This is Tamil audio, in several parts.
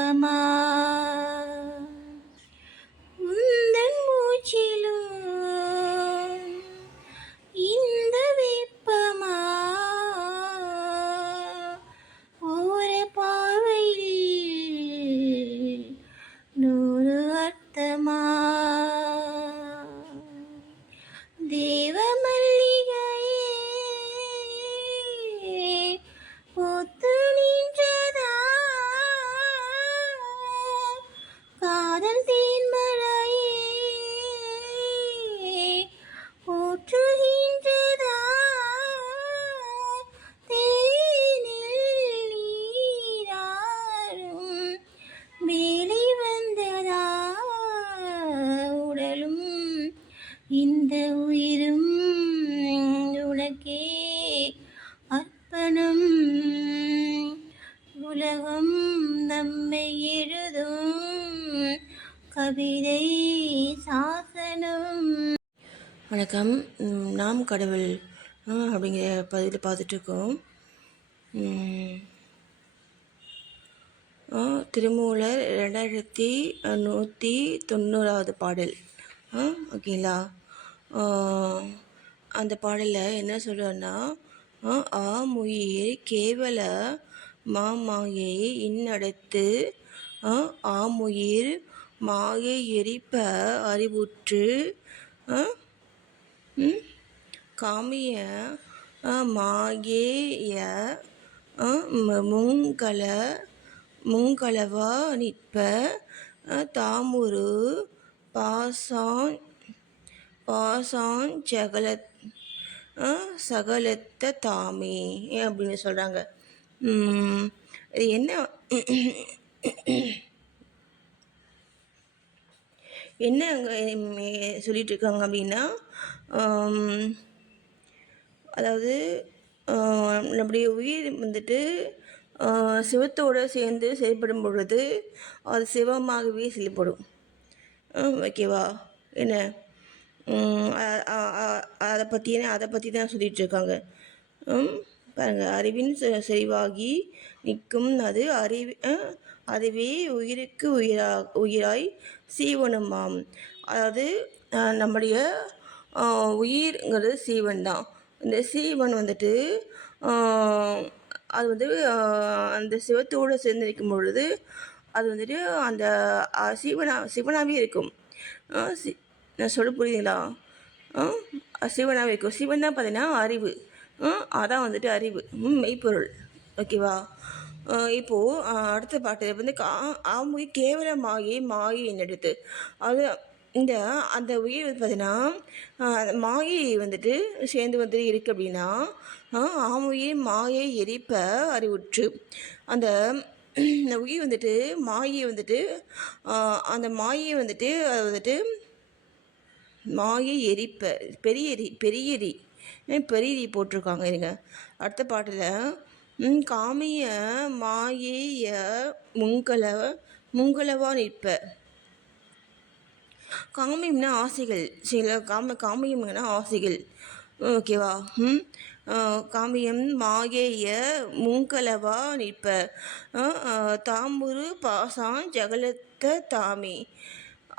வெப்பமா உந்தன் மூச்சிலும் இந்த வெப்பமா ஓர பார்வையில் 100 அர்த்தமா தேவ மல்லிகையே பூத்து நின்றதா காதல் தேன்மழையே ஊற்றுகின்றதா தேனில் நீராறும் வேலை வந்ததா உடலும் இந்த உயிரும் உனக்கே அர்ப்பணம் உலகம் நம்மை எழுதும் கவிதை சாசனம். வணக்கம். நாம் கடவுள் அப்படிங்கிற பதிவில் பார்த்துட்ருக்கோம். திருமூலர் 2190 பாடல். ஓகேங்களா? அந்த பாடலில் என்ன சொல்கிறேன்னா, ஆமுயிர் கேவல மாமாயை இன்னடத்து ஆமுயிர் மாயை எரிப்ப அறிவுற்று காமிய மாயேய முங்களவா நிற்ப தாமுரு பாசான் சகலத்த தாமே அப்படின்னு சொல்கிறாங்க. இது என்ன சொல்லிட்டு இருக்காங்க அப்படின்னா, அதாவது நம்முடைய உயிர் வந்துட்டு சிவத்தோடு சேர்ந்து செயல்படும் பொழுது அது சிவமாகவே செயல்படும். ஓகேவா? என்ன அதை பற்றி தான் சொல்லிகிட்டு இருக்காங்க. பாருங்கள், அறிவின் செறிவாகி நிற்கும் அது அதுவே உயிருக்கு உயிராய் சீவனுமாம். அதாவது நம்முடைய உயிர்ங்கிறது சீவன் தான். இந்த சீவன் வந்துட்டு அது வந்து அந்த சிவத்தோடு சேர்ந்து நிற்கும் பொழுது அது வந்துட்டு அந்த சிவனாகவே இருக்கும். நான் சொல்ல புரியுதுங்களா? சிவனாகவே இருக்கும். சிவன் தான் பார்த்தீங்கன்னா அறிவு. அதான் வந்துட்டு அறிவு, மெய்ப்பொருள். ஓகேவா? இப்போது அடுத்த பாட்டு வந்து ஆமுயிர் கேவல மாயை என்னெடுத்து அது அந்த உயிர் வந்து பார்த்தீங்கன்னா மாயை வந்துட்டு சேர்ந்து வந்துட்டு இருக்குது அப்படின்னா ஆமுயிர் மாயை எரிப்ப அறிவுற்று அந்த உயிர் வந்துட்டு மாயை வந்துட்டு அந்த மாயை வந்துட்டு அது வந்துட்டு மாயை எரிப்ப பெரியரி போட்டிருக்காங்க. இருங்க, அடுத்த பாட்டில் காமிய மாயேய முங்களவா நிற்ப. காமியம்னா ஆசைகள். சில காமியம்னா ஆசைகள். ஓகேவா? காமியம் மாயேய முங்களவா நிற்ப தாமுரு பாசான் ஜகலத்த தாமே.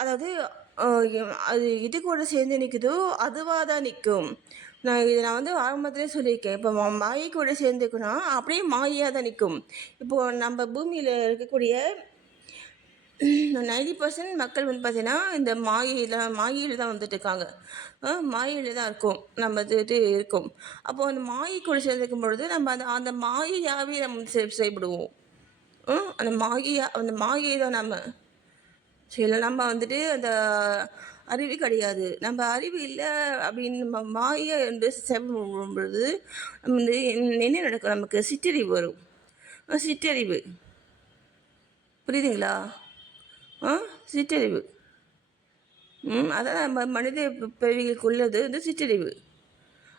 அதாவது அது இது கூட சேர்ந்து நிற்குதோ அதுவாக தான் நிற்கும். நான் வந்து ஆரம்பத்திலே சொல்லியிருக்கேன். இப்போ மாயை கூட சேர்ந்துக்குன்னா அப்படியே மாயையாக தான் நிற்கும். இப்போது நம்ம பூமியில் இருக்கக்கூடிய 90% மக்கள் வந்து பார்த்திங்கன்னா இந்த மாயையில் தான் வந்துட்டு இருக்காங்க. மாயையில் தான் இருக்கும், நம்ம வந்துட்டு இருக்கோம். அப்போது அந்த மாயை கூட சேர்ந்துக்கும் பொழுது நம்ம அந்த மாயையாகவே நம்ம செயல்படுவோம். அந்த மாயை தான் நம்ம சரி. நம்ம வந்துட்டு அந்த அறிவு கிடையாது. நம்ம அறிவு இல்லை அப்படின்னு நம்ம மாயை என்று செயல்படும் பொழுது நம்ம வந்து என்ன நடக்கும்? நமக்கு சிற்றறிவு வரும். சிற்றறிவு புரியுதுங்களா? சிற்றறிவு அதான் நம்ம மனித பிறவிகளுக்குள்ளது வந்து சிற்றறிவு.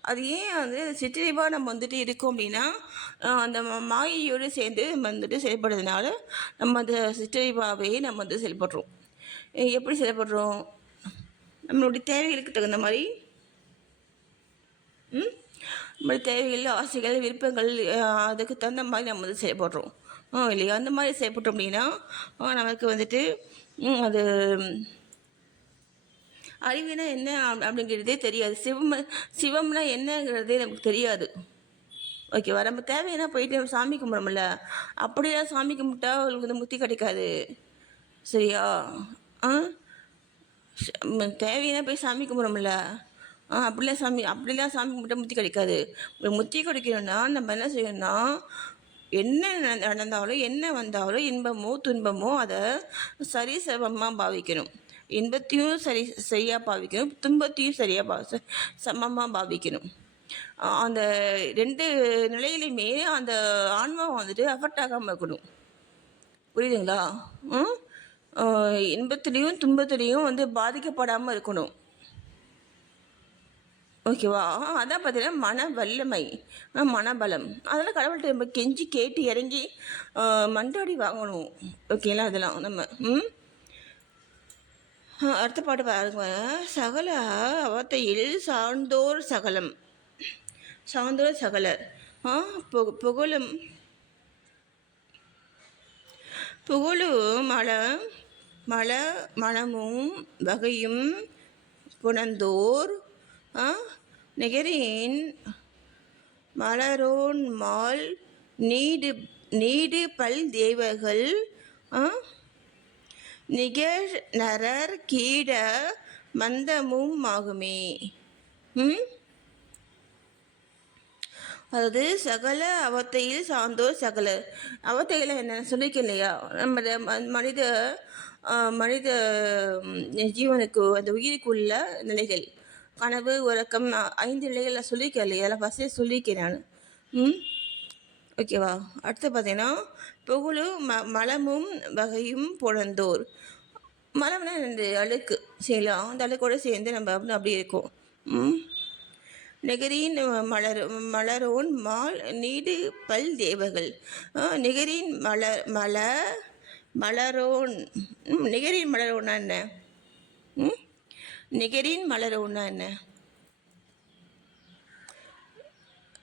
அது ஏன் வந்து சிற்றறிவாக நம்ம வந்துட்டு இருக்கோம் அப்படின்னா அந்த மாயையோடு சேர்ந்து நம்ம வந்துட்டு செயல்படுறதுனால நம்ம அந்த சிற்றறிவாகவே நம்ம வந்து செயல்படுறோம். எப்படி செயல்படுறோம்? நம்மளுடைய தேவைகளுக்கு தகுந்த மாதிரி நம்மளுடைய தேவைகள், ஆசைகள், விருப்பங்கள் அதுக்கு தகுந்த மாதிரி நம்ம வந்து செயல்படுறோம். இல்லையா? அந்த மாதிரி செயல்பட்டோம் அப்படின்னா நமக்கு வந்துட்டு அது அறிவுனா என்ன அப்படிங்கிறதே தெரியாது. சிவம்னா என்னங்கிறதே நமக்கு தெரியாது. ஓகேவா? நம்ம தேவைன்னா போயிட்டு நம்ம சாமி கும்பிட்றோம்ல, அப்படிலாம் சாமி கும்பிட்டா அவங்களுக்கு வந்து முத்தி கிடைக்காது. சரியா? ஆ தேவைன்னா போய் சாமி கும்பிட்றோம்ல, அப்படிலாம் சாமி கும்பிட்டா முத்தி கிடைக்காது. முத்தி கிடைக்கணும்னா நம்ம என்ன செய்யணும்னா, என்ன நடந்தாலும் என்ன வந்தாலும் இன்பமோ துன்பமோ அதை சரிசமமாக பாவிக்கணும். இன்பத்தையும் சரியாக பாவிக்கணும், துன்பத்தையும் சரியாக சமமாக பாவிக்கணும். அந்த 2 நிலையிலையுமே அந்த ஆன்மா வந்துட்டு அஃபெக்ட் ஆகாமல் இருக்கணும். புரியுதுங்களா? ம் இன்பத்துலேயும் துன்பத்துலேயும் வந்து பாதிக்கப்படாமல் இருக்கணும். ஓகேவா? அதான் பார்த்தீங்கன்னா மன வல்லமை, மனபலம். அதெல்லாம் கடவுள்கிட்ட நம்ம கெஞ்சி கேட்டு இறங்கி மன்றாடி வாங்கணும். ஓகேங்களா? அதெல்லாம் நம்ம அடுத்த பாட்டு பாருங்க. சகல அவத்தையில் சார்ந்தோர் சகலம், சார்ந்தோர் சகலர் புகழும் புகழும் மனமும் வகையும் புணர்ந்தோர் நிகரின் மலரோன் மால் நீடு பல் தேவர்கள் நிகழ் நரர் கீட மந்தமும் ஆகுமே. அதாவது சகல அவத்தையில் சார்ந்தோர் சகலர். அவத்தையில் என்ன சொல்லியிருக்கேன் இல்லையா? நம்ம மனித ஜீவனுக்கு அந்த உயிருக்குள்ள நிலைகள், கனவு உறக்கம் 5 நிலைகள் நான் சொல்லியிருக்கேன் இல்லையா? அதில் ஃபஸ்ட்டே சொல்லியிருக்கேன் நான். ஓகேவா? அடுத்து பார்த்தீங்கன்னா புகழும் மலமும் வகையும் புணர்ந்தோர். மலம்னா இந்த அழுக்கு செய்யலாம், அந்த அழுக்கோடு சேர்ந்து நம்ம அப்படி இருக்கோம். நிகரின் மலரோன் மால் நீடு பல் தேவர்கள். நிகரின் மலரோன் நிகரின் மலரோன்னா என்ன? நிகரின் மலரோன்னா என்ன?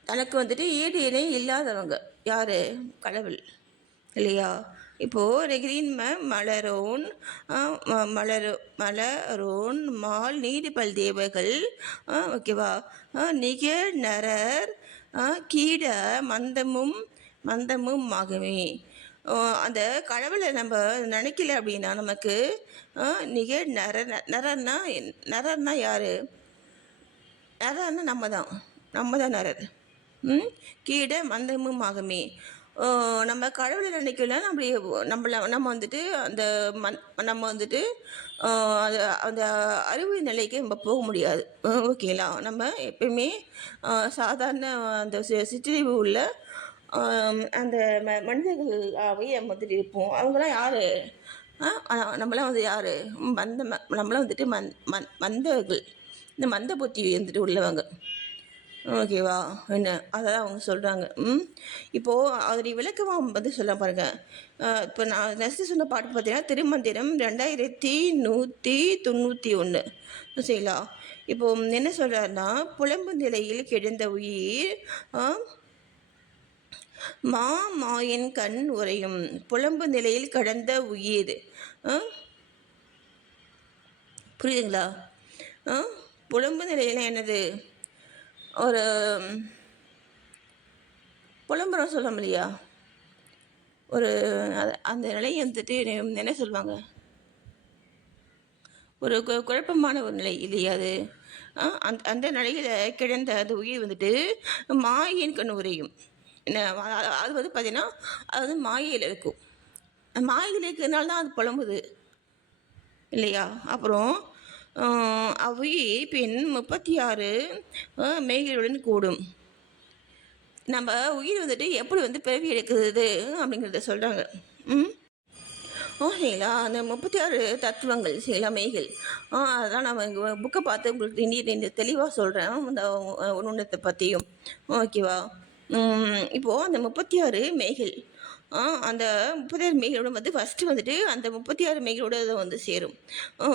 தனக்கு வந்துட்டு ஈடு இணை இல்லாதவங்க யார்? கடவுள் இல்லையா? இப்போது நெகிரின் மலரோன் மால் நீடுபல் தேவர்கள். ஓகேவா? நிகழ் நரர் கீட மந்தமும் ஆகுமே. அந்த கடவுளை நம்ம நினைக்கல அப்படின்னா நமக்கு நிகழ் நரர்னா யார்? நரர்னா நம்ம தான் நரர். கீட மந்தமும் ஆகுமே. நம்ம கடவுளை நினைக்கல, நம்ம வந்துட்டு நம்ம வந்துட்டு அந்த அறிவு நிலைக்கு நம்ம போக முடியாது. ஓகேங்களா? நம்ம எப்பயுமே சாதாரண அந்த சிற்றறிவு உள்ள அந்த மனிதர்களாகவே நம்ம வந்துட்டு இருப்போம். அவங்களாம் யார்? நம்மளாம் வந்து யார்? நம்மளாம் வந்துட்டு மந்தர்கள், இந்த மந்த புத்தி வந்துட்டு உள்ளவங்க. ஓகேவா? என்ன அதெல்லாம் அவங்க சொல்கிறாங்க. இப்போது அதனுடைய விளக்கமாக வந்து சொல்ல பாருங்கள். இப்போ நான் நெக்ஸ்ட்டு சொன்ன பாட்டு பார்த்தீங்கன்னா திருமந்திரம் 2191. சரிங்களா? இப்போது என்ன சொல்கிறாருன்னா, புலம்பு நிலையில் கிடந்த உயிர் மாயின் கண் உரையும். புலம்பு நிலையில் கடந்த உயிர், புரியுதுங்களா? புலம்பு நிலையில் என்னது? ஒரு புலம்புறம் சொல்ல முடியா? ஒரு அந்த நிலையை வந்துட்டு என்ன சொல்லுவாங்க? ஒரு குழப்பமான ஒரு நிலை இல்லையா அது? அந்த நிலையில் கிடந்த அந்த உயிர் வந்துட்டு மாயின் கண் உரையும். என்ன அது வந்து பார்த்திங்கன்னா அது வந்து மாயையில் இருக்கும். மாயையில் இருக்கிறதுனால தான் அது புலம்புது இல்லையா? அப்புறம் அவ்வுயிர் பின் 36 மேய்களுடன் கூடும். நம்ம உயிர் வந்துட்டு எப்படி வந்து பிறவி எடுக்குது அப்படிங்கிறத சொல்கிறாங்க. சரிங்களா? அந்த 36 தத்துவங்கள் சரிங்களா, மெய்கள். அதெல்லாம் நம்ம இங்கே புக்கை பார்த்து உங்களுக்கு இன்னி தெளிவாக சொல்கிறேன் அந்த உணத்தை பற்றியும். ஓகேவா? இப்போது அந்த 36 மெய்கள் அந்த 36 மேகங்களோட வந்து ஃபஸ்ட்டு வந்துட்டு அந்த 36 மேகங்களோட இதை வந்து சேரும்.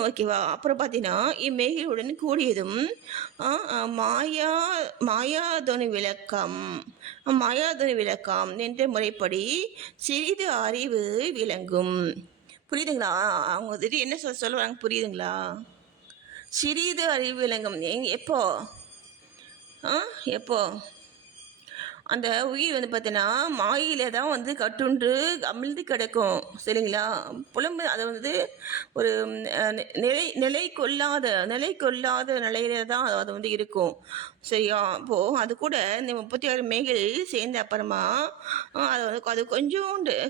ஓகேவா? அப்புறம் பார்த்தீங்கன்னா, இம்மேகங்களுடன் கூடியதும் அ அ மாயா மாயாதொனி விளக்கம் மாயாதொனி விளக்கம் என்ற முறைப்படி சிறிது அறிவு விளங்கும். புரியுதுங்களா? அவங்க வந்துட்டு என்ன சொல்ல வராங்க புரியுதுங்களா? சிறிது அறிவு விளங்கும். எப்போ? ஆ எப்போ? அந்த உயிர் வந்து பார்த்தீங்கன்னா, மாயையில தான் வந்து கட்டுண்டு அமிழ்ந்து கிடக்கும். சரிங்களா? அதை வந்து ஒரு நிலை கொள்ளாத நிலையில தான் அது வந்து இருக்கும். சரியா? அப்போ அது கூட இந்த 36 மேய்கள் சேர்ந்த அப்புறமா, அது வந்து அது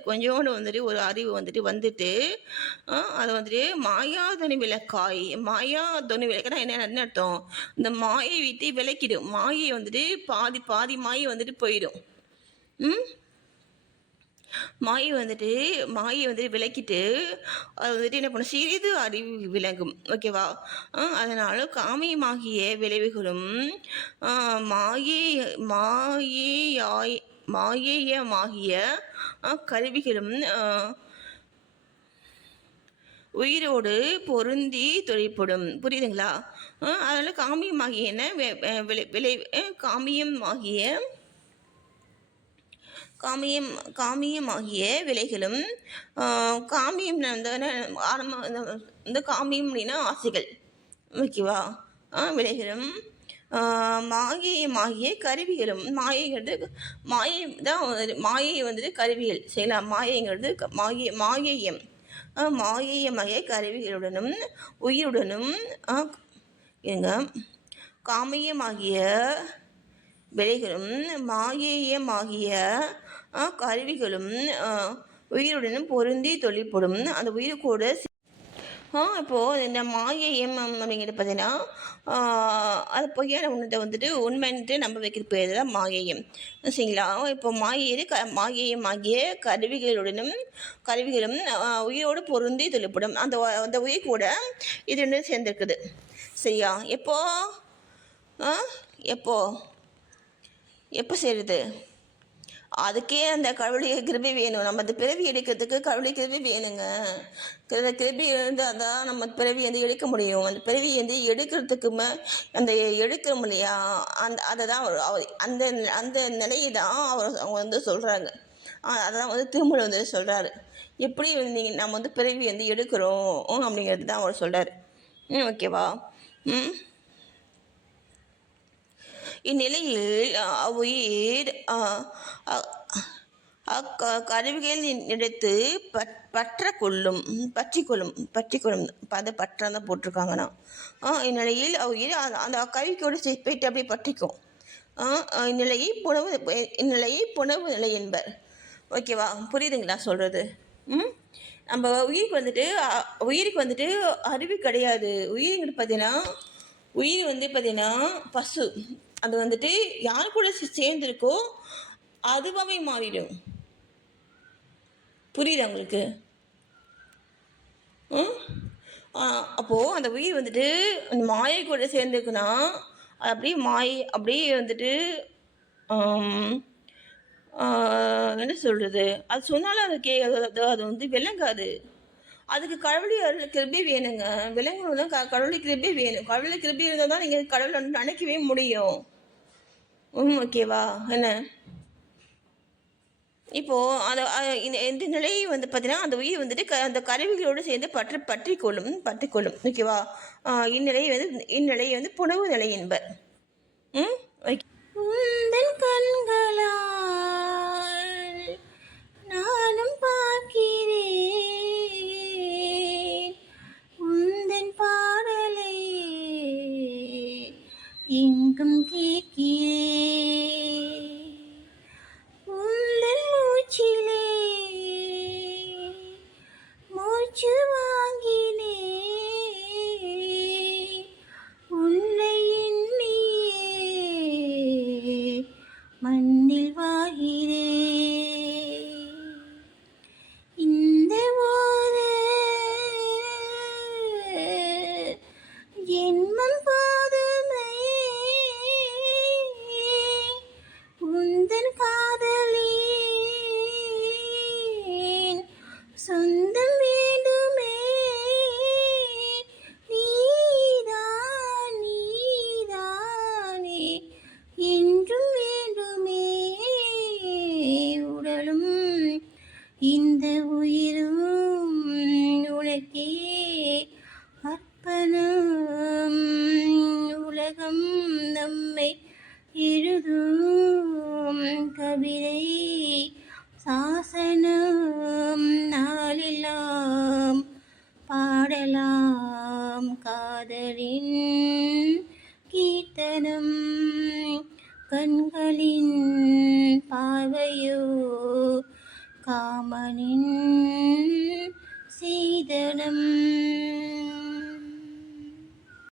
கொஞ்சோண்டு வந்துட்டு ஒரு அறிவு வந்துட்டு வந்துட்டு, அது வந்துட்டு மாயாதொனி விளக்குனா என்ன அர்த்தம்? இந்த மாயை விட்டு விலக்கிடும். மாயை வந்துட்டு பாதி பாதி மாயை வந்துட்டு போயிடும். ம் மாயை வந்துட்டு விலக்கிட்டு அது வந்துட்டு என்ன பண்ணும், சிறிது அறிவு விளங்கும். ஓகேவா? அதனால காமியமாகிய விளைவுகளும் மாயை மாயேயாய் மாயேயமாகிய கருவிகளும் உயிரோடு பொருந்தி தொழிற்படும். புரியுதுங்களா? அதனால காமியமாகிய என்ன விளை காமியமாகிய காமியம் காமியமாகிய விலைகளும் காமியம் ஆரம்ப இந்த காமியம் அப்படின்னா ஆசைகள். ஓகேவா? விலைகளும் மாயையமாகிய கருவிகளும். மாயை தான் மாயை வந்துட்டு கருவிகள். சரிங்களா? மாயைங்கிறது மாயையம் மாயையமாகிய கருவிகளுடனும் உயிருடனும் எங்க காமியமாகிய விலைகளும் மாயேயமாகிய கருவிகளும் உயிருடனும் பொருந்தி தொழிற்படும். அந்த உயிர் கூட இப்போது இந்த மாயையம் அப்படிங்கிறது பார்த்தீங்கன்னா, அது பொய்யான உணத்தை வந்துட்டு உண்மைன்ட்டு நம்ப வைக்கிற பேர் தான் மாயையம். சரிங்களா? இப்போ மாயையமாகிய கருவிகளும் உயிரோடு பொருந்தி தொழிற்படும். அந்த உயிர் கூட இது ரெண்டும் சேர்ந்துருக்குது. சரியா? எப்போ செய்கிறது? அதுக்கே அந்த கடவுளுடைய கிருபை வேணும். நம்ம அந்த பிறவி எடுக்கிறதுக்கு கடவுளுடைய கிருபை வேணுங்க. கிருபை இருந்தால் தான் நம்ம பிறவி வந்து எடுக்க முடியும். அந்த பிறவி வந்து எடுக்கிறதுக்கு அந்த எடுக்கிறோம் இல்லையா, அதை தான் அந்த அந்த நிலையை தான் அவங்க வந்து சொல்கிறாங்க. அதான் வந்து திருமூலர் வந்து சொல்கிறாரு. எப்படி நம்ம வந்து பிறவி வந்து எடுக்கிறோம் அப்படிங்கிறது தான் அவர் சொல்கிறார். ஓகேவா? இந்நிலையில் அவ்வுயிர் கருவிகளின் எடுத்து பற்றி கொள்ளும். அதை பற்றாதான் போட்டிருக்காங்கண்ணா. இந்நிலையில் அவ்வுயிர் அந்த கருவிக்கோடு போயிட்டு அப்படியே பற்றிக்கும். இந்நிலையை புணவு நிலை என்பர். ஓகேவா? புரியுதுங்களா சொல்கிறது? நம்ம உயிருக்கு வந்துட்டு அறிவு கிடையாது. உயிர் வந்து பார்த்தீங்கன்னா பசு. அது வந்துட்டு யார் கூட சேர்ந்துருக்கோ அதுவாகவே மாறிடும். புரியுதா உங்களுக்கு? அப்போது அந்த உயிர் வந்துட்டு அந்த மாயை கூட சேர்ந்துருக்குன்னா அப்படியே வந்துட்டு என்ன சொல்கிறது, அது சொன்னாலும் அது வந்து விளங்காது. அதுக்கு கடவுளுடைய கிருபை வேணுங்க. விளங்கணும்னா கடவுளுடைய கிருபை வேணும். கடவுளுடைய கிருபை இருந்தால் தான் நீங்கள் கடவுளை நினைக்கவே முடியும். ஓகேவா? என்ன இப்போது இந்த நிலையை வந்து பார்த்தீங்கன்னா, அந்த உயிர் வந்துட்டு அந்த கருவிகளோடு சேர்ந்து பற்றிக்கொள்ளும். ஓகேவா? இந்நிலையை வந்து புணவு நிலை என்பர். உந்தன் கண்களால் நானும் பார்க்கிறேன், உந்தன் பாடலை எங்கும் கேட்கிறேன், உந்தன் மூச்சிலே மூச்சு வாங்கினேன், உன்னை மண்ணில் வாழ்கிறேன். இந்த உயிரும் உனக்கே அர்ப்பணம். உலகம் நம்மை எழுதும் கவிதை சாசனம். நாளெல்லாம் பாடலாம் காதலின் கீர்த்தனம். கண்கள்